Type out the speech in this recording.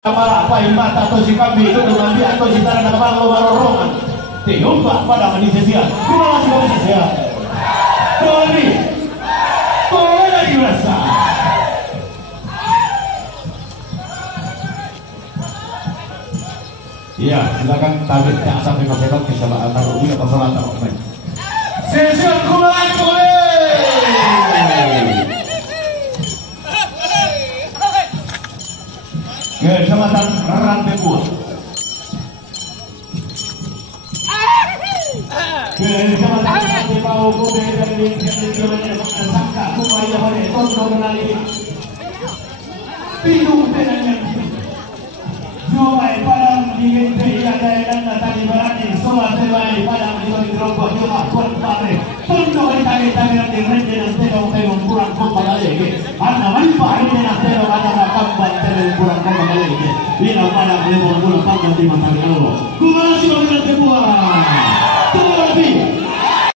Para pahimat atau si kambing itu dengan dia atau si tanah kapal luar rorongan tiumpak pada manusia kuma masih manusia Tony lagi rasa iya silakan tampil jangan sampai masyarakat bisa taruh ini atau salah taruh main sesi kumpulan kole Kecamatan Rantepur. Kecamatan Rantepur Kobe dan di Sangka Kumaya Hore Tondo Menali. Pindu dengan Jomai Padang dingin tidak ada tadi berani soal terbaik Padang di Roboh Jomah Pun Pare Tondo tadi nanti rendah terong kurang kembali karena manfaat rendah terong ada kambang terong kurang kembali ini Padang 50 pangkat di mata Allah